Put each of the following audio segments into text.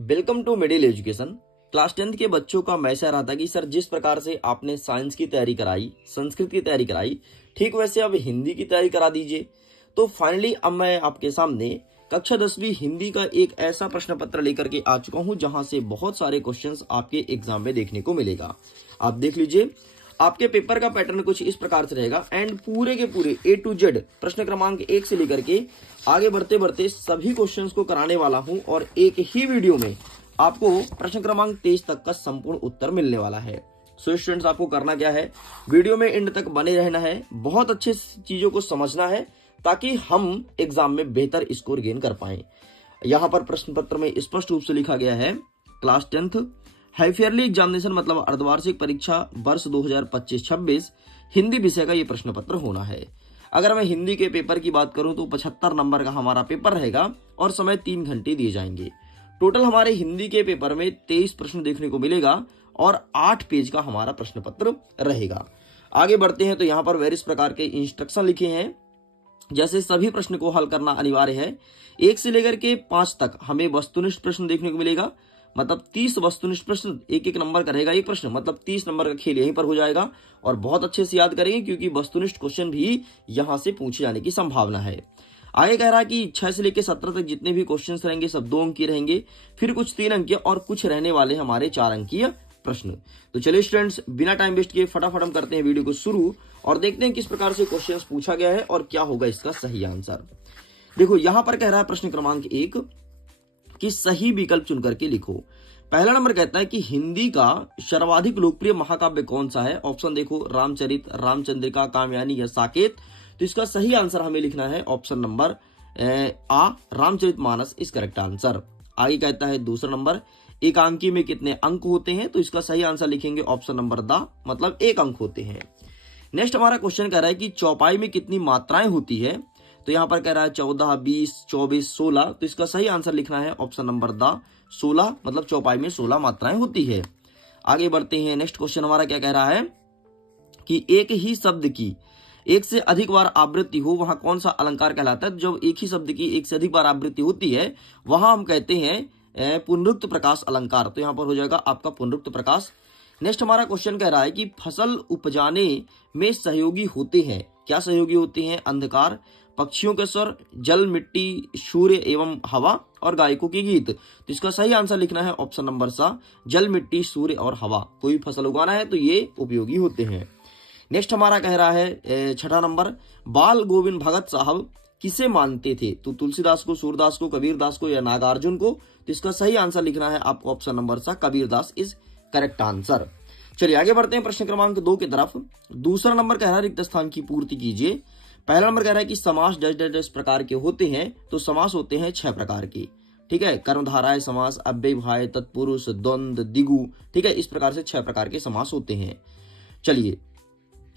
Welcome to middle education. Class 10th के बच्चों का मैसेज रहा था कि सर जिस प्रकार से आपने साइंस की तैयारी कराई, संस्कृत की तैयारी कराई, ठीक वैसे अब हिंदी की तैयारी करा दीजिए। तो फाइनली अब मैं आपके सामने कक्षा 10वीं हिंदी का एक ऐसा प्रश्न पत्र लेकर के आ चुका हूं जहां से बहुत सारे क्वेश्चंस आपके एग्जाम में देखने को मिलेगा। आप देख लीजिए, आपके पेपर का पैटर्न कुछ इस प्रकार से रहेगा एंड पूरे के पूरे A to Z प्रश्न क्रमांक 1 से लेकर के आगे बढ़ते बढ़ते सभी क्वेश्चंस को कराने वाला हूं और एक ही वीडियो में आपको प्रश्न क्रमांक 23 तक का संपूर्ण उत्तर मिलने वाला है। सो स्टूडेंट्स, आपको करना क्या है, वीडियो में एंड तक बने रहना है, बहुत अच्छे चीजों को समझना है ताकि हम एग्जाम में बेहतर स्कोर गेन कर पाए। यहाँ पर प्रश्न पत्र में स्पष्ट रूप से लिखा गया है class 10th half yearly examination मतलब अर्धवार्षिक परीक्षा वर्ष 2025-26 हिंदी विषय का ये प्रश्न पत्र होना है। अगर मैं हिंदी के पेपर की बात करूं तो 75 नंबर का हमारा पेपर रहेगा और समय 3 घंटे दिए जाएंगे। टोटल हमारे हिंदी के पेपर में 23 प्रश्न देखने को मिलेगा और 8 पेज का हमारा प्रश्न पत्र रहेगा। आगे बढ़ते हैं तो यहाँ पर वेरियस प्रकार के इंस्ट्रक्शन लिखे हैं, जैसे सभी प्रश्न को हल करना अनिवार्य है। 1 से लेकर के 5 तक हमें वस्तुनिष्ठ प्रश्न देखने को मिलेगा, मतलब 30 वस्तुनिष्ठ प्रश्न, एक नंबर का रहेगा एक प्रश्न, मतलब 30 नंबर का खेल यहीं पर हो जाएगा और बहुत अच्छे से याद करेंगे क्योंकि वस्तुनिष्ठ क्वेश्चन भी यहां से पूछे जाने की संभावना है। आगे कह रहा है कि 6 से लेकर 17 तक जितने भी क्वेश्चन रहेंगे सब 2 अंक के रहेंगे, फिर कुछ 3 अंक और कुछ रहने वाले हमारे 4 अंकीय प्रश्न। तो चलिए स्टूडेंट्स, बिना टाइम वेस्ट किए फटाफट हम करते हैं वीडियो को शुरू और देखते हैं किस प्रकार से क्वेश्चन पूछा गया है और क्या होगा इसका सही आंसर। देखो, यहां पर कह रहा है प्रश्न क्रमांक 1 कि सही विकल्प चुन करके लिखो। पहला नंबर कहता है कि हिंदी का सर्वाधिक लोकप्रिय महाकाव्य कौन सा है। ऑप्शन देखो, रामचरित, रामचंद्रिका, कामयानी या साकेत। तो इसका सही आंसर हमें लिखना है ऑप्शन नंबर आ, रामचरितमानस इज करेक्ट आंसर। आगे कहता है दूसरा नंबर, एकांकी में कितने अंक होते हैं। तो इसका सही आंसर लिखेंगे ऑप्शन नंबर द, मतलब 1 अंक होते हैं। नेक्स्ट हमारा क्वेश्चन कह रहा है कि चौपाई में कितनी मात्राएं होती है। तो यहाँ पर कह रहा है 14, 20, 24, 16। तो इसका सही आंसर लिखना है ऑप्शन नंबर द, 16, मतलब चौपाई में 16 मात्राएं होती है। आगे बढ़ते हैं, नेक्स्ट क्वेश्चन हमारा क्या कह रहा है कि एक ही शब्द की 1 से अधिक बार आवृत्ति हो वहां कौन सा अलंकार कहलाता है। जब एक ही शब्द की 1 से अधिक बार आवृत्ति होती है वहां हम कहते हैं पुनरुक्त प्रकाश अलंकार। तो यहाँ पर हो जाएगा आपका पुनरुक्त प्रकाश। नेक्स्ट हमारा क्वेश्चन कह रहा है कि फसल उपजाने में सहयोगी होते हैं। क्या सहयोगी होते हैं? अंधकार, पक्षियों के स्वर, जल, मिट्टी, सूर्य एवं हवा और गायकों के गीत। तो इसका सही आंसर लिखना है ऑप्शन नंबर सा, जल, मिट्टी, सूर्य और हवा। कोई फसल उगाना है तो ये उपयोगी होते हैं। नेक्स्ट हमारा कह रहा है 6ठा नंबर, बाल गोविंद भगत साहब किसे मानते थे। तो तुलसीदास को, सूरदास को, कबीरदास को या नागार्जुन को। तो इसका सही आंसर लिखना है आपको ऑप्शन नंबर सा, कबीरदास इज करेक्ट आंसर। चलिए आगे बढ़ते हैं प्रश्न क्रमांक 2 की तरफ। दूसरा नंबर कह रहा है रिक्त स्थान की पूर्ति कीजिए। पहला नंबर कह रहा है कि समास डैश डैश डैश प्रकार के होते हैं। तो समास होते हैं 6 प्रकार के, ठीक है। कर्मधारय समास, अव्ययभाव, तत्पुरुष, द्वंद्व, दिगु, ठीक है। इस प्रकार से 6 प्रकार के समास होते हैं। चलिए,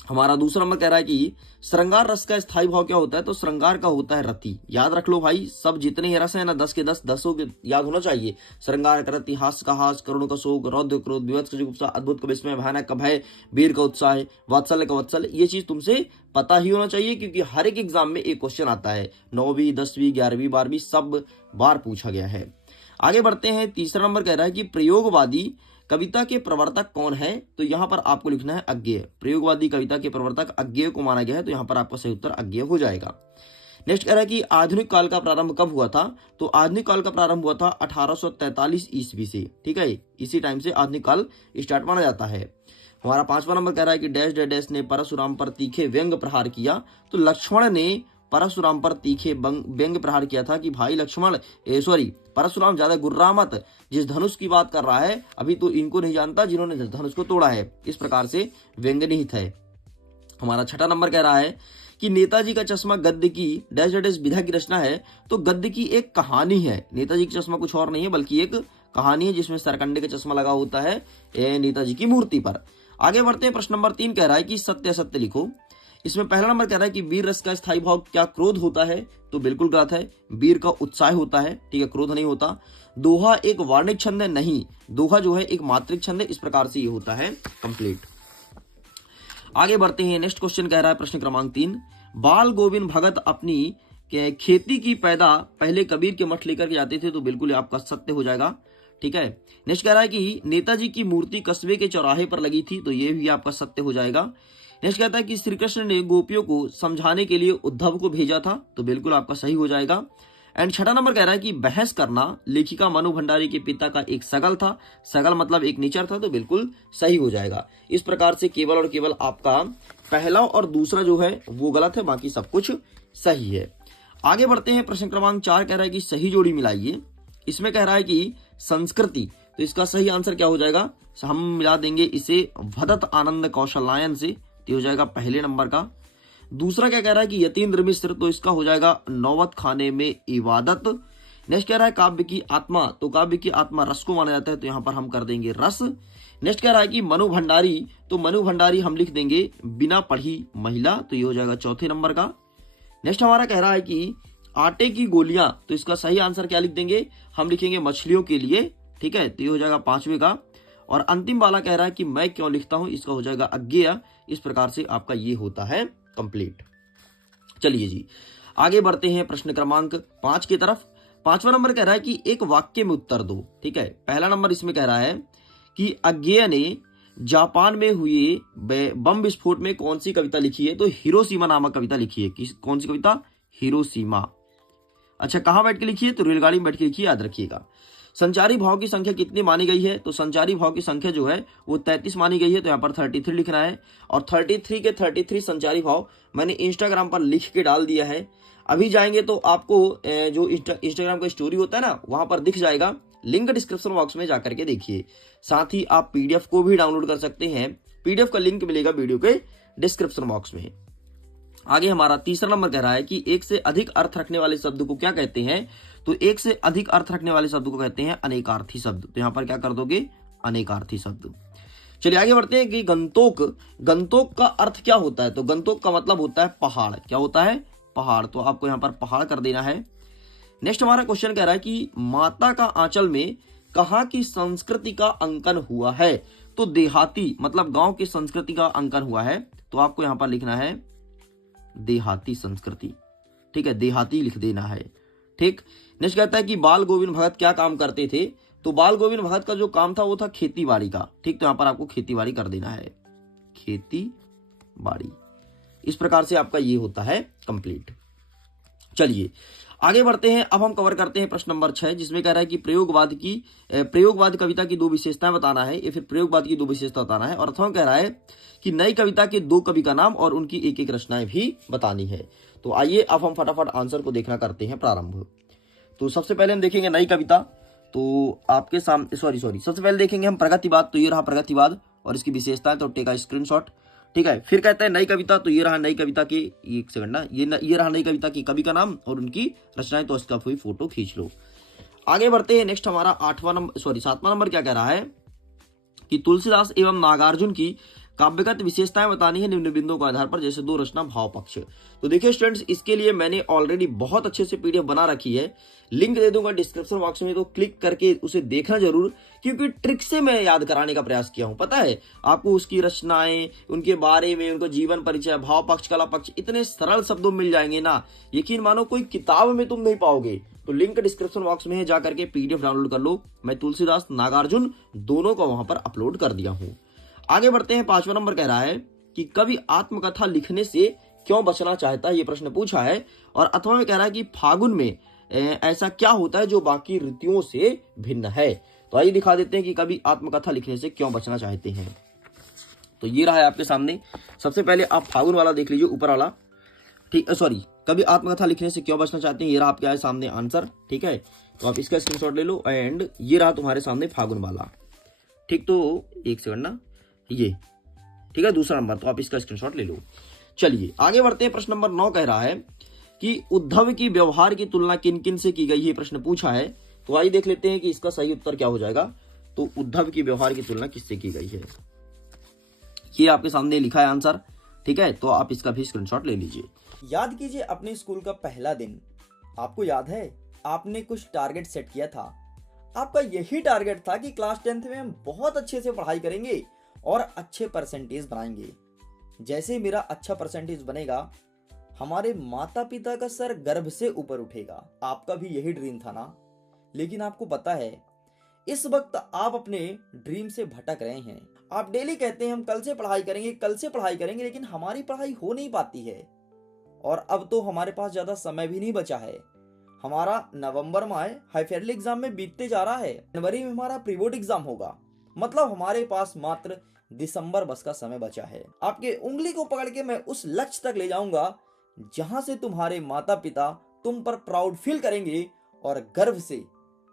हमारा दूसरा नंबर कह रहा है कि श्रृंगार रस का स्थायी भाव क्या होता है। तो श्रृंगार का होता है रति। याद रख लो भाई, सब जितने ही रस है ना 10 के 10 10 के याद होना चाहिए। श्रृंगार का रति, हास्य का हास, करुण का शोक, रौद्र क्रोध, विभत्स का जुगुप्सा, अद्भुत का विस्मय, भयानक का भय, वीर का उत्साह, वात्सल्य का वत्सल। ये चीज तुमसे पता ही होना चाहिए क्योंकि हर एक एग्जाम में एक क्वेश्चन आता है। 9वीं, 10वीं, 11वीं, 12वीं सब बार पूछा गया है। आगे बढ़ते हैं, तीसरा नंबर कह रहा है कि प्रयोगवादी कविता के प्रवर्तक कौन है। तो यहाँ पर आपको लिखना है अज्ञेय। प्रयोगवादी कविता के प्रवर्तक अज्ञेय को माना गया है। तो यहाँ पर आपका सही उत्तर अज्ञेय हो जाएगा। नेक्स्ट कह रहा है कि आधुनिक काल का प्रारंभ कब हुआ था। तो आधुनिक काल का प्रारंभ हुआ था 1843 ईस्वी से, ठीक है। इसी टाइम से आधुनिक काल स्टार्ट माना जाता है। हमारा 5वां नंबर कह रहा है कि डैश डैश डैश ने परशुराम पर तीखे व्यंग प्रहार किया। तो लक्ष्मण ने परशुराम पर तीखे व्यंग प्रहार किया था कि भाई लक्ष्मण, परशुराम ज्यादा गुर्रा मत, जिस धनुष की बात कर रहा है अभी तो इनको नहीं जानता जिन्होंने धनुष को तोड़ा है। इस प्रकार से व्यंग निहित है। हमारा 6ठा नंबर कह रहा है कि नेताजी का चश्मा गद्य की डैश डैश विधा की रचना है। तो गद्य की एक कहानी है। नेताजी का चश्मा कुछ और नहीं है बल्कि एक कहानी है जिसमें सरकंडे का चश्मा लगा होता है नेताजी की मूर्ति पर। आगे बढ़ते हैं, प्रश्न नंबर 3 कह रहा है कि सत्य असत्य लिखो। इसमें पहला नंबर कह रहा है कि वीर रस का स्थायी भाव क्या क्रोध होता है। तो बिल्कुल गलत है, वीर का उत्साह होता है, ठीक है, क्रोध नहीं होता। दोहा एक वार्णिक छंद है, नहीं, दोहा जो है एक मात्रिक छंद है। इस प्रकार से ये होता है कंप्लीट। आगे बढ़ते हैं, नेक्स्ट क्वेश्चन कह रहा है प्रश्न क्रमांक 3, बाल गोविंद भगत अपनी खेती की पैदा पहले कबीर के मठ लेकर के जाते थे। तो बिल्कुल आपका सत्य हो जाएगा, ठीक है। नेक्स्ट कह रहा है कि नेताजी की मूर्ति कस्बे के चौराहे पर लगी थी, तो ये भी आपका सत्य हो जाएगा। नेक्स्ट कहता है कि श्री कृष्ण ने गोपियों को समझाने के लिए उद्धव को भेजा था, तो बिल्कुल आपका सही हो जाएगा। एंड छठा नंबर कह रहा है कि बहस करना लेखिका मनु भंडारी के पिता का एक सगल था, सगल मतलब एक निचर था, तो बिल्कुल सही हो जाएगा। इस प्रकार से केवल और केवल आपका पहला और दूसरा जो है वो गलत है, बाकी सब कुछ सही है। आगे बढ़ते हैं, प्रश्न क्रमांक 4 कह रहा है कि सही जोड़ी मिलाइए। इसमें कह रहा है कि संस्कृति, तो इसका सही आंसर क्या हो जाएगा, हम मिला देंगे इसे भदत आनंद कौशलायन से, तो हो जाएगा पहले नंबर का। दूसरा क्या कह रहा है कि यतीन्द्र मिश्र, तो इसका हो जाएगा नौबत खाने में इबादत। नेक्स्ट कह रहा है काव्य की आत्मा, तो काव्य की आत्मा रस को माना जाता है, तो यहां पर हम कर देंगे रस। नेक्स्ट कह रहा है कि मनु भंडारी, तो मनु भंडारी हम लिख देंगे बिना पढ़ी महिला, तो ये हो जाएगा चौथे नंबर का। नेक्स्ट हमारा कह रहा है कि आटे की गोलियां, तो इसका सही आंसर क्या लिख देंगे, हम लिखेंगे मछलियों के लिए, ठीक है, तो ये हो जाएगा 5वें का। और अंतिम वाला कह रहा है कि मैं क्यों लिखता हूं, इसका हो जाएगा अज्ञेय। इस प्रकार से आपका ये होता है कंप्लीट। चलिए जी आगे बढ़ते हैं प्रश्न क्रमांक 5 की तरफ। 5वां नंबर कह रहा है कि एक वाक्य में उत्तर दो, ठीक है। पहला नंबर इसमें कह रहा है कि अज्ञेय ने जापान में हुए बम विस्फोट में कौन सी कविता लिखी है, तो हिरोशिमा नामक कविता लिखी है। कौन सी कविता, हिरोशिमा। अच्छा, कहां बैठ के लिखी है, तो रेलगाड़ी में बैठ के लिखी है, याद रखिएगा। संचारी भाव की संख्या कितनी मानी गई है, तो संचारी भाव की संख्या जो है वो 33 मानी गई है, तो यहाँ पर 33 लिखना है। और 33 के 33 संचारी भाव मैंने इंस्टाग्राम पर लिख के डाल दिया है। अभी जाएंगे तो आपको जो इंस्टाग्राम का स्टोरी होता है ना, वहां पर दिख जाएगा, लिंक डिस्क्रिप्शन बॉक्स में जाकर के देखिए। साथ ही आप पीडीएफ को भी डाउनलोड कर सकते हैं, पीडीएफ का लिंक मिलेगा वीडियो के डिस्क्रिप्शन बॉक्स में। आगे हमारा तीसरा नंबर कह रहा है कि एक से अधिक अर्थ रखने वाले शब्द को क्या कहते हैं, तो एक से अधिक अर्थ रखने वाले शब्द को कहते हैं अनेकार्थी शब्द, तो यहां पर क्या कर दोगे, अनेकार्थी शब्द। चलिए आगे बढ़ते हैं कि गंतोक, गंतोक का अर्थ क्या होता है, तो गंतोक का मतलब होता है पहाड़, क्या होता है, पहाड़, तो आपको यहां पर पहाड़ कर देना है। नेक्स्ट हमारा क्वेश्चन कह रहा है कि माता का आंचल में कहां की संस्कृति का अंकन हुआ है, तो देहाती मतलब गांव की संस्कृति का अंकन हुआ है, तो आपको यहां पर लिखना है देहाती संस्कृति, ठीक है, देहाती लिख देना है, ठीक। नेक्स्ट कहता है कि बाल गोविंद भगत क्या काम करते थे, तो बाल गोविंद भगत का जो काम था वो था खेती बाड़ी का, ठीक, तो यहां पर आपको खेती बाड़ी कर देना है, खेती बाड़ी। इस प्रकार से आपका ये होता है कंप्लीट। चलिए आगे बढ़ते हैं, अब हम कवर करते हैं प्रश्न नंबर 6, जिसमें कह रहा है कि प्रयोगवाद कविता की 2 विशेषताएं बताना है, या फिर प्रयोगवाद की 2 विशेषता बताना है। और अथवा कह रहा है कि नई कविता के 2 कवि का नाम और उनकी एक एक रचनाएं भी बतानी है। तो आइए अब हम फटाफट आंसर को देखना करते हैं प्रारंभ। तो सबसे पहले हम देखेंगे नई कविता, तो आपके सामने सबसे पहले देखेंगे हम प्रगतिवाद, तो ये रहा प्रगतिवाद और इसकी विशेषताएं, तो टेका स्क्रीनशॉट, ठीक है। फिर कहते हैं नई कविता, तो ये रहा नई कविता की, एक सेकंड ना, ये रहा नई कविता की कवि का नाम और उनकी रचनाएं, तो इसका कोई फोटो खींच लो। आगे बढ़ते हैं, नेक्स्ट हमारा 7वां नंबर क्या कह रहा है कि तुलसीदास एवं नागार्जुन की काव्यगत विशेषताएं बतानी है निम्न बिंदुओं के आधार पर, जैसे 2 रचना भाव पक्ष। तो देखिए स्टूडेंट्स, इसके लिए मैंने ऑलरेडी बहुत अच्छे से पीडीएफ बना रखी है, लिंक दे दूंगा डिस्क्रिप्शन बॉक्स में, तो क्लिक करके उसे देखना जरूर, क्योंकि ट्रिक से मैं याद कराने का प्रयास किया हूं। पता है आपको उसकी रचनाएं, उनके बारे में, उनका जीवन परिचय, भाव पक्ष, कला पक्ष, इतने सरल शब्दों में मिल जाएंगे ना, यकीन मानो कोई किताब में तुम नहीं पाओगे। तो लिंक डिस्क्रिप्शन बॉक्स में है, जाकर के पीडीएफ डाउनलोड कर लो। मैं तुलसीदास नागार्जुन दोनों को वहां पर अपलोड कर दिया हूं। आगे बढ़ते हैं, 5वां नंबर कह रहा है कि कवि आत्मकथा लिखने से क्यों बचना चाहता है, ये प्रश्न पूछा है। और अथवा में कह रहा है कि फागुन में ऐसा क्या होता है जो बाकी ऋतुओं से भिन्न है। तो आइए दिखा देते हैं कि कवि आत्मकथा लिखने से क्यों बचना चाहते हैं। तो ये रहा है आपके सामने। सबसे पहले आप फागुन वाला देख लीजिए, ऊपर वाला, ठीक, कवि आत्मकथा लिखने से क्यों बचना चाहते हैं, ये रहा आपके है सामने आंसर, ठीक है। तो आप इसका स्क्रीनशॉट ले लो, एंड ये रहा तुम्हारे सामने फागुन वाला, ठीक। तो एक सेकंड ना, ये ठीक है, दूसरा नंबर, तो आप इसका स्क्रीनशॉट ले लो। चलिए आगे बढ़ते हैं, प्रश्न नंबर 9 कह रहा है कि उद्धव की व्यवहार की तुलना किन किन से की गई है, प्रश्न पूछा है। तो आइए देख लेते हैं कि इसका सही उत्तर क्या हो जाएगा। तो उद्धव की व्यवहार की तुलना किससे की गई है, ये आपके सामने लिखा है आंसर, ठीक है। तो आप इसका भी स्क्रीनशॉट ले लीजिए। याद कीजिए अपने स्कूल का पहला दिन। आपको याद है आपने कुछ टारगेट सेट किया था। आपका यही टारगेट था कि क्लास 10th में हम बहुत अच्छे से पढ़ाई करेंगे और अच्छे परसेंटेज बनाएंगे। जैसे मेरा अच्छा परसेंटेज बनेगा, हमारे माता पिता का सर गर्व से ऊपर उठेगा। आपका भी यही ड्रीम था ना। लेकिन आपको पता है इस वक्त आप अपने ड्रीम से भटक रहे हैं। आप डेली कहते हैं हम कल से पढ़ाई करेंगे, कल से पढ़ाई करेंगे, लेकिन हमारी पढ़ाई हो नहीं पाती है। और अब तो हमारे पास ज्यादा समय भी नहीं बचा है। हमारा नवंबर माह हाफ ईयरली एग्जाम में बीतते जा रहा है। जनवरी में हमारा प्री बोर्ड एग्जाम होगा। मतलब हमारे पास मात्र दिसंबर बस का समय बचा है। आपके उंगली को पकड़ के मैं उस लक्ष्य तक ले जाऊंगा जहां से तुम्हारे माता पिता तुम पर प्राउड फील करेंगे और गर्व से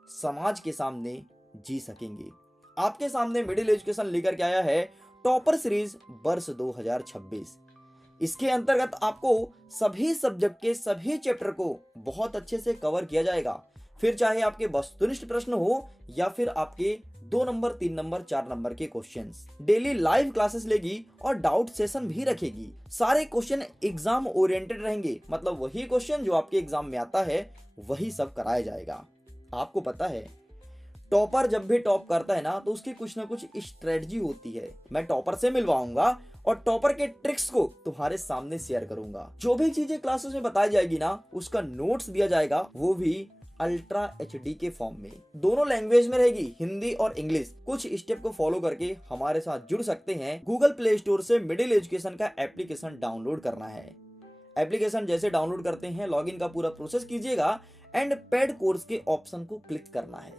समाज के सामने जी सकेंगे। आपके सामने मिडिल एजुकेशन लेकर के आया है टॉपर सीरीज वर्ष 2026। इसके अंतर्गत आपको सभी सब्जेक्ट के सभी चैप्टर को बहुत अच्छे से कवर किया जाएगा। फिर चाहे आपके वस्तुनिष्ठ प्रश्न हो या फिर आपके 2 नंबर, 3 नंबर, 4 नंबर के क्वेश्चंस। डेली लाइव क्लासेस लेगी और डाउट सेशन भी रखेगी। सारे क्वेश्चन एग्जाम ओरिएंटेड रहेंगे, मतलब वही क्वेश्चन जो आपके एग्जाम में आता है वही सब कराया जाएगा। आपको पता है टॉपर जब भी टॉप करता है ना तो उसकी कुछ ना कुछ स्ट्रेटजी होती है। मैं टॉपर से मिलवाऊंगा और टॉपर के ट्रिक्स को तुम्हारे सामने शेयर करूंगा। जो भी चीजें क्लासेस में बताई जाएगी ना उसका नोट्स दिया जाएगा, वो भी अल्ट्रा HD के फॉर्म में। दोनों लैंग्वेज में रहेगी, हिंदी और इंग्लिश। कुछ स्टेप को फॉलो करके हमारे साथ जुड़ सकते हैं। गूगल प्ले स्टोर से मिडिल एजुकेशन का एप्लीकेशन डाउनलोड करना है। एप्लीकेशन जैसे डाउनलोड करते हैं लॉगिन का पूरा प्रोसेस कीजिएगा एंड पेड कोर्स के ऑप्शन को क्लिक करना है।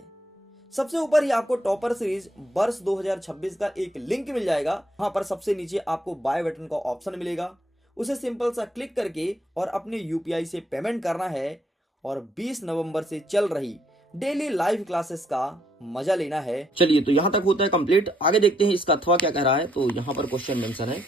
सबसे ऊपर ही आपको टॉपर सीरीज वर्ष 2026 का एक लिंक मिल जाएगा। वहां पर सबसे नीचे आपको बाय बटन का ऑप्शन मिलेगा, उसे सिंपल सा क्लिक करके और अपने UPI से पेमेंट करना है और 20 नवंबर से चल रही डेली लाइव क्लासेस का मजा लेना है। चलिए, तो यहाँ तक होता है कंप्लीट। आगे देखते हैं इसका अथवा क्या कह रहा है। तो यहाँ पर क्वेश्चन मेंशन है।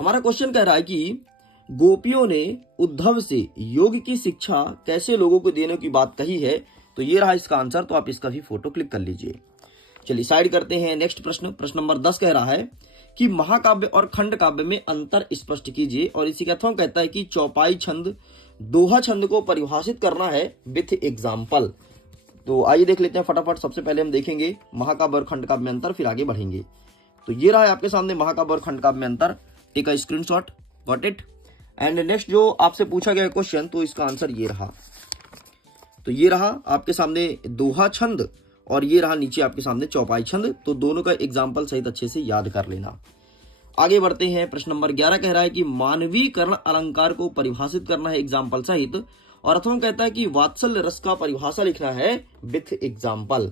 हमारा क्वेश्चन कह रहा है कि गोपियों ने उद्धव से योग की शिक्षा कैसे लोगों को देने की बात कही है। तो ये रहा इसका आंसर। तो आप इसका भी फोटो क्लिक कर लीजिए। चलिए साइड करते हैं। नेक्स्ट प्रश्न, प्रश्न नंबर 10 कह रहा है कि महाकाव्य और खंड काव्य में अंतर स्पष्ट कीजिए। और इसी का अथवा कहता है कि चौपाई छंद, दोहा छंद को परिभाषित करना है विथ एग्जाम्पल। तो आइए देख लेते हैं फटाफट। सबसे पहले हम देखेंगे महाकाव्य और खंड काव्य में अंतर, फिर आगे बढ़ेंगे। तो ये रहा है आपके सामने महाकाव्य और खंड काव्य में अंतर। Take a screenshot, got it. And next जो आपसे पूछा गया क्वेश्चन, तो इसका आंसर ये रहा। तो ये रहा आपके सामने दोहा छंद और ये रहा नीचे आपके सामने चौपाई छंद। तो दोनों का एग्जाम्पल सहित अच्छे से याद कर लेना। आगे बढ़ते हैं। प्रश्न नंबर 11 कह रहा है कि मानवीकरण अलंकार को परिभाषित करना है एग्जाम्पल सहित। और अथवा कहता है कि वात्सल्य रस का परिभाषा लिखना है विथ एग्जाम्पल।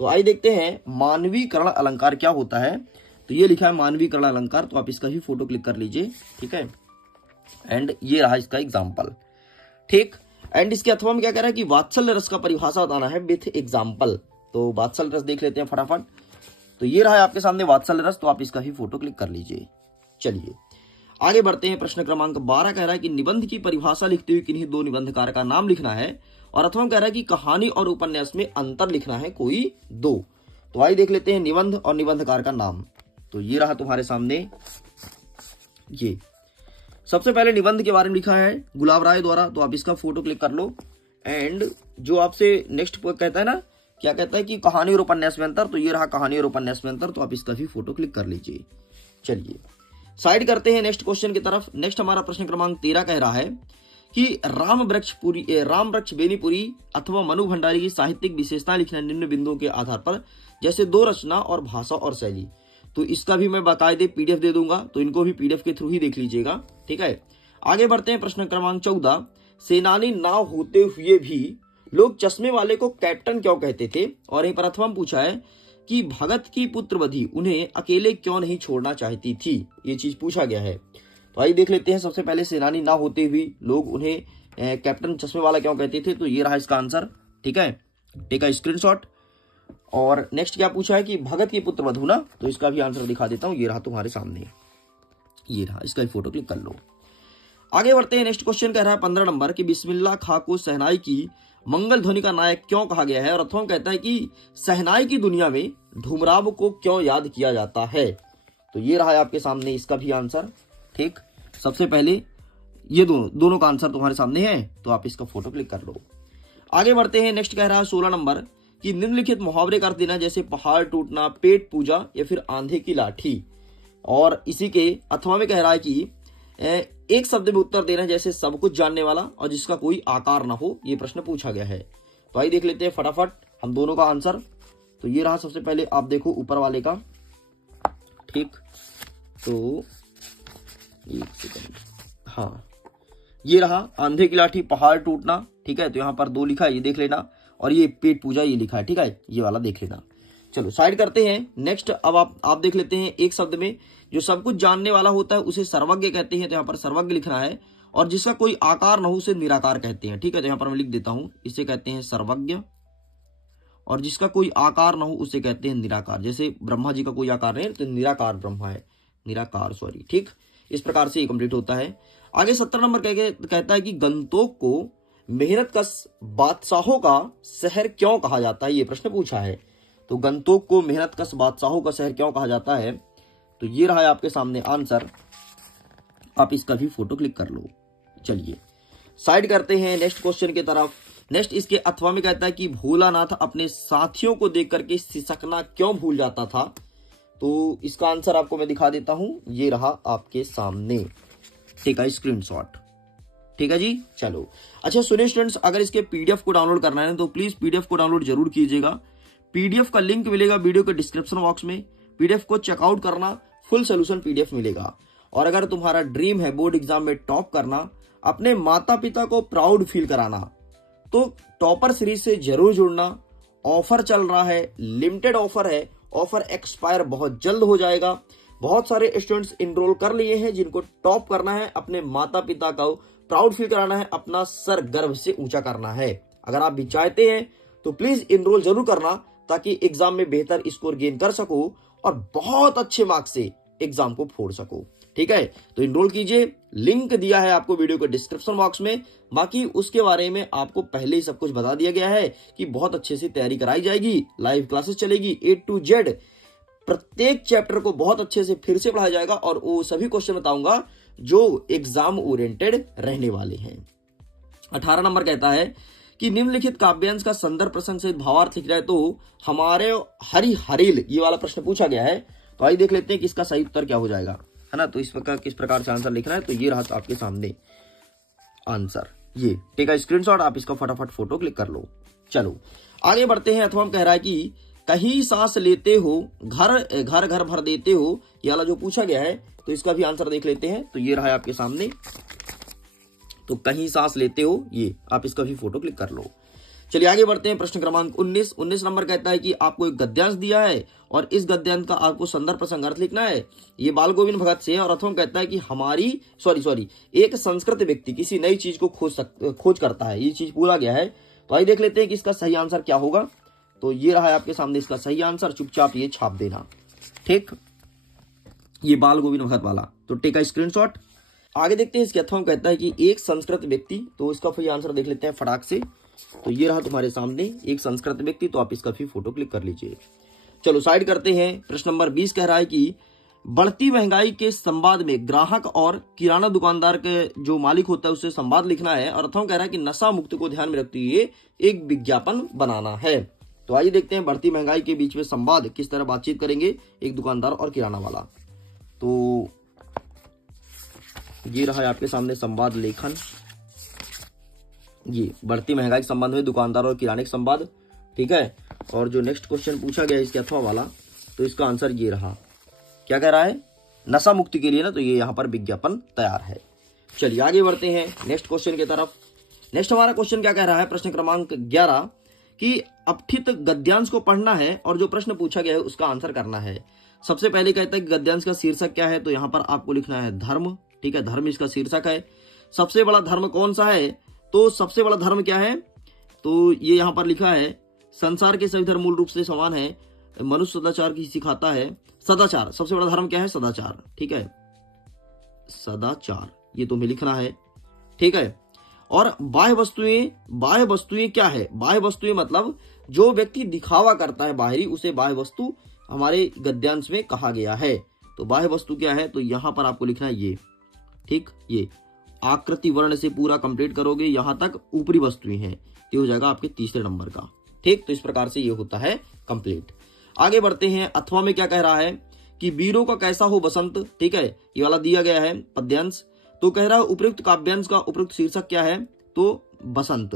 तो आइए देखते हैं मानवीकरण अलंकार क्या होता है। तो ये लिखा है मानवीकरण अलंकार। तो आप इसका भी फोटो क्लिक कर लीजिए, ठीक है। एंड ये रहा इसका एग्जाम्पल, ठीक। एंड इसके अथवा में क्या कह रहा है कि वात्सल्य रस का परिभाषा बताना है विथ एग्जाम्पल। तो वात्सल्य रस देख लेते हैं फटाफट। तो ये रहा है आपके सामने वात्सल्य रस। तो आप इसका भी फोटो क्लिक कर लीजिए। चलिए आगे बढ़ते हैं। प्रश्न क्रमांक 12 कह रहा है कि निबंध की परिभाषा लिखते हुए किन्हीं 2 निबंधकार का नाम लिखना है। और अथवा कह रहा है कि कहानी और उपन्यास में अंतर लिखना है कोई 2। तो आइए देख लेते हैं निबंध और निबंधकार का नाम। तो ये रहा तुम्हारे सामने। ये सबसे पहले निबंध के बारे में लिखा है गुलाब राय द्वारा। तो आप इसका फोटो क्लिक कर लो। एंड जो आपसे नेक्स्ट कहता है ना, क्या कहता है कि कहानी और उपन्यास में अंतर। तो ये रहा कहानी और उपन्यास में अंतर। तो आप इसका भी फोटो क्लिक कर लीजिए। चलिए साइड करते हैं नेक्स्ट क्वेश्चन की तरफ। नेक्स्ट हमारा प्रश्न क्रमांक 13 कह रहा है कि राम वृक्ष बेनीपुरी अथवा मनु भंडारी की साहित्यिक विशेषताएं लिखना निम्न बिंदुओं के आधार पर, जैसे 2 रचना और भाषा और शैली। तो इसका भी मैं बाकायदे PDF दे दूंगा, तो इनको भी PDF के थ्रू ही देख लीजिएगा, ठीक है। आगे बढ़ते हैं। प्रश्न क्रमांक 14, सेनानी ना होते हुए भी लोग चश्मे वाले को कैप्टन क्यों कहते थे। और यहीं पर अथवा पूछा है कि भगत की पुत्रवधि उन्हें अकेले क्यों नहीं छोड़ना चाहती थी। ये चीज पूछा गया है। तो आइए देख लेते हैं। सबसे पहले सेनानी ना होते हुए लोग उन्हें कैप्टन चश्मे वाला क्यों कहते थे। तो ये रहा इसका आंसर, ठीक है। Take a screenshot. और नेक्स्ट क्या पूछा है कि भगत की पुत्रवधु ना। तो इसका भी आंसर दिखा देता हूं। ये रहा तुम्हारे सामने, ये रहा, इसका भी फोटो क्लिक कर लो। आगे बढ़ते हैं। नेक्स्ट क्वेश्चन कह रहा है 15 नंबर की बिस्मिल्लाह खां को शहनाई की मंगल ध्वनि का नायक क्यों कहा गया है। और अथवा कहता है कि शहनाई की दुनिया में धूमराव को क्यों याद किया जाता है। तो ये रहा है आपके सामने इसका भी आंसर, ठीक। सबसे पहले ये दोनों का आंसर तुम्हारे सामने है। तो आप इसका फोटो क्लिक कर लो। आगे बढ़ते हैं। नेक्स्ट कह रहा है 16 नंबर कि निम्नलिखित मुहावरे का अर्थ देना, जैसे पहाड़ टूटना, पेट पूजा या फिर आंधे की लाठी। और इसी के अथवा में कह रहा है कि एक शब्द में उत्तर देना, जैसे सब कुछ जानने वाला और जिसका कोई आकार ना हो। ये प्रश्न पूछा गया है। तो आइए देख लेते हैं फटाफट हम दोनों का आंसर। तो ये रहा सबसे पहले आप देखो ऊपर वाले का, ठीक। तो एक सेकंड, हाँ ये रहा आंधे की लाठी पहाड़ टूटना, ठीक है। तो यहाँ पर 2 लिखा है, ये देख लेना, और ये पेट पूजा ये लिखा है, ठीक है, ये वाला देख लेना। चलो साइड करते हैं। नेक्स्ट अब आप देख लेते हैं एक शब्द में, जो सब कुछ जानने वाला होता है उसे सर्वज्ञ कहते हैं, तो यहाँ पर सर्वज्ञ लिखना है। और जिसका कोई आकार न हो उसे निराकार कहते हैं, ठीक है। तो यहाँ पर मैं लिख देता हूं, इसे कहते हैं सर्वज्ञ, और जिसका कोई आकार न हो उसे कहते हैं निराकार। जैसे ब्रह्मा जी का कोई आकार नहीं तो निराकार ब्रह्मा है, निराकार सॉरी, ठीक। इस प्रकार से ये कंप्लीट होता है। आगे 17 नंबर कहता है कि गंतोक को मेहनत कश बादशाहों का शहर क्यों कहा जाता है, ये प्रश्न पूछा है। तो गंतोक को मेहनत कश बादशाहों का शहर क्यों कहा जाता है, तो ये रहा है आपके सामने आंसर, आप इसका भी फोटो क्लिक कर लो। चलिए साइड करते हैं नेक्स्ट क्वेश्चन की तरफ। नेक्स्ट इसके अथवा में कहता है कि भोलानाथ अपने साथियों को देख करके सिसकना क्यों भूल जाता था, तो इसका आंसर आपको मैं दिखा देता हूं, ये रहा आपके सामने, ठीक है, स्क्रीनशॉट, ठीक है जी। चलो अच्छा सुनिए स्टूडेंट्स, अगर इसके पीडीएफ को डाउनलोड करना है तो प्लीज पीडीएफ को डाउनलोड जरूर कीजिएगा। पीडीएफ का लिंक मिलेगा वीडियो के डिस्क्रिप्शन बॉक्स में, पीडीएफ को चेकआउट करना, फुल सोल्यूशन पीडीएफ मिलेगा। और अगर तुम्हारा ड्रीम है बोर्ड एग्जाम में टॉप करना, अपने माता पिता को प्राउड फील कराना, तो टॉपर सीरीज से जरूर जुड़ना। ऑफर चल रहा है, लिमिटेड ऑफर है, ऑफर एक्सपायर बहुत जल्द हो जाएगा। बहुत सारे स्टूडेंट्स इनरोल कर लिए हैं जिनको टॉप करना है, अपने माता पिता को प्राउड फील कराना है, अपना सर गर्व से ऊंचा करना है। अगर आप भी चाहते हैं तो प्लीज इनरोल जरूर करना, ताकि एग्जाम में बेहतर स्कोर गेन कर सको और बहुत अच्छे मार्क्स से एग्जाम को फोड़ सको, ठीक है। तो इनरोल कीजिए, लिंक दिया है आपको वीडियो के डिस्क्रिप्शन बॉक्स में। बाकी उसके बारे में आपको पहले ही सब कुछ बता दिया गया है कि बहुत अच्छे से तैयारी कराई जाएगी, लाइव क्लासेस चलेगी A to Z, प्रत्येक चैप्टर को बहुत अच्छे से फिर से पढ़ाया जाएगा, और वो सभी क्वेश्चन बताऊंगा जो एग्जाम ओरिएंटेड रहने वाले हैं। 18 नंबर कहता है कि निम्नलिखित काव्यांश का संदर्भ प्रसंग से भावार्थ लिख जाए तो हमारे हरि हरिल, ये वाला प्रश्न पूछा गया है। तो आइए देख लेते हैं कि इसका सही उत्तर क्या हो जाएगा, है ना। तो इस प्रकार किस प्रकार से आंसर लिखना है, तो ये रहा आपके सामने आंसर, ये ठीक है, स्क्रीनशॉट, आप इसका फटाफट फोटो क्लिक कर लो। चलो आगे बढ़ते हैं। अथवा कह रहा है कि कहीं सांस लेते हो घर घर घर भर देते हो, ये वाला जो पूछा गया है, तो इसका भी आंसर देख लेते हैं। तो ये रहा है आपके सामने, तो कहीं सांस लेते हो, ये आप इसका भी फोटो क्लिक कर लो। चलिए आगे बढ़ते हैं। प्रश्न क्रमांक 19 नंबर कहता है कि आपको एक गद्यांश दिया है और इस गद्यांश का आपको संदर्भ प्रसंग अर्थ लिखना है। ये बाल गोविंद भगत से है, और अथवा कहता है कि हमारी एक संस्कृत व्यक्ति किसी नई चीज को खोज करता है, ये चीज पूरा गया है। तो आइए देख लेते हैं कि इसका सही आंसर क्या होगा। तो ये रहा है आपके सामने इसका सही आंसर, चुपचाप ये छाप देना, ठीक, ये बाल गोविंद भगत वाला। तो टेक का स्क्रीनशॉट। आगे देखते हैं इसके अथवा कहता है कि एक संस्कृत व्यक्ति, तो इसका फिर आंसर देख लेते हैं फटाक से। तो ये रहा तुम्हारे सामने एक संस्कृत व्यक्ति, तो आप इसका भी फोटो क्लिक कर लीजिए। चलो साइड करते हैं। प्रश्न नंबर 20 कह रहा है कि बढ़ती महंगाई के संवाद में ग्राहक और किराना दुकानदार के जो मालिक होता है उससे संवाद लिखना है, और अथवा कह रहा है कि नशा मुक्त को ध्यान में रखते हुए एक विज्ञापन बनाना है। तो आइए देखते हैं बढ़ती महंगाई के बीच में संवाद किस तरह बातचीत करेंगे एक दुकानदार और किराना वाला। तो ये रहा है आपके सामने संवाद लेखन, ये बढ़ती महंगाई के संबंध में दुकानदार और किराने के संवाद, ठीक है। और जो नेक्स्ट क्वेश्चन पूछा गया इसके अथवा वाला, तो इसका आंसर ये रहा, क्या कह रहा है, नशा मुक्ति के लिए ना, तो ये यहाँ पर विज्ञापन तैयार है। चलिए आगे बढ़ते हैं नेक्स्ट क्वेश्चन की तरफ। नेक्स्ट हमारा क्वेश्चन क्या कह रहा है, प्रश्न क्रमांक 11, कि अपठित गद्यांश को पढ़ना है और जो प्रश्न पूछा गया है उसका आंसर करना है। सबसे पहले कहता है कि गद्यांश का शीर्षक क्या है, तो यहाँ पर आपको लिखना है धर्म, ठीक है, धर्म इसका शीर्षक है। सबसे बड़ा धर्म कौन सा है, तो सबसे बड़ा धर्म क्या है, तो ये यहाँ पर लिखा है संसार के सभी धर्म मूल रूप से समान है, मनुष्य सदाचार की सिखाता है। सदाचार, सबसे बड़ा धर्म क्या है, सदाचार, ठीक है, सदाचार, ये तुम्हें लिखना है, ठीक है। और बाह्य वस्तुएं क्या है, बाह्य वस्तुएं मतलब जो व्यक्ति दिखावा करता है बाहरी, उसे बाह्य वस्तु हमारे गद्यांश में कहा गया है। तो बाह्य वस्तु क्या है, तो यहां पर आपको लिखना है ये, ठीक, ये आकृति वर्ण से पूरा कंप्लीट करोगे यहां तक ऊपरी वस्तुएं हैं, ये हो जाएगा आपके तीसरे नंबर का, ठीक। तो इस प्रकार से ये होता है कंप्लीट। आगे बढ़ते हैं। अथवा में क्या कह रहा है कि वीरों का कैसा हो बसंत, ठीक है, ये वाला दिया गया है पद्यांश। तो कह रहा है उपयुक्त काव्यांश का उपयुक्त शीर्षक क्या है, तो बसंत,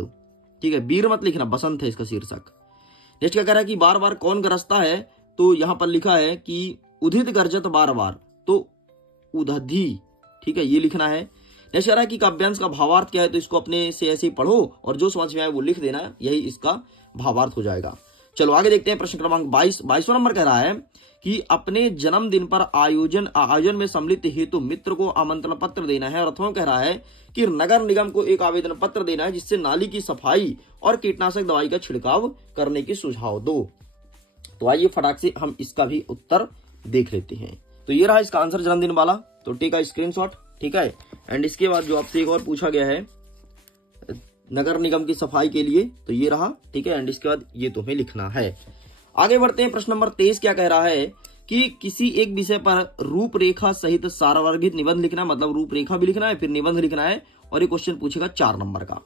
ठीक है, वीर मत लिखना, बसंत है इसका शीर्षक। नेक्स्ट क्या कह रहा है कि बार बार कौन गरजता है, तो यहां पर लिखा है कि उदित गरजत बार बार, तो उदधि, ठीक है, ये लिखना है। नेक्स्ट कह रहा है कि काव्यांश का भावार्थ क्या है, तो इसको अपने से ऐसे ही पढ़ो और जो समझ में आए वो लिख देना, यही इसका भावार्थ हो जाएगा। चलो आगे देखते हैं प्रश्न क्रमांक 22वां नंबर कह रहा है कि अपने जन्मदिन पर आयोजन में सम्मिलित हेतु मित्र को आमंत्रण पत्र देना है, और अथवा कह रहा है कि नगर निगम को एक आवेदन पत्र देना है जिससे नाली की सफाई और कीटनाशक दवाई का छिड़काव करने की सुझाव दो। तो आइए फटाक से हम इसका भी उत्तर देख लेते हैं। तो ये रहा इसका आंसर जन्मदिन वाला, तो टेक अ स्क्रीनशॉट, ठीक है। एंड इसके बाद जो आपसे एक और पूछा गया है नगर निगम की सफाई के लिए, तो ये रहा, ठीक है। एंड इसके बाद ये तुम्हें लिखना है। आगे बढ़ते हैं, प्रश्न नंबर 23 क्या कह रहा है कि किसी एक विषय पर रूपरेखा सहित सारवर्गित निबंध लिखना, मतलब रूपरेखा भी लिखना है, फिर निबंध लिखना है, और ये क्वेश्चन पूछेगा 4 नंबर का।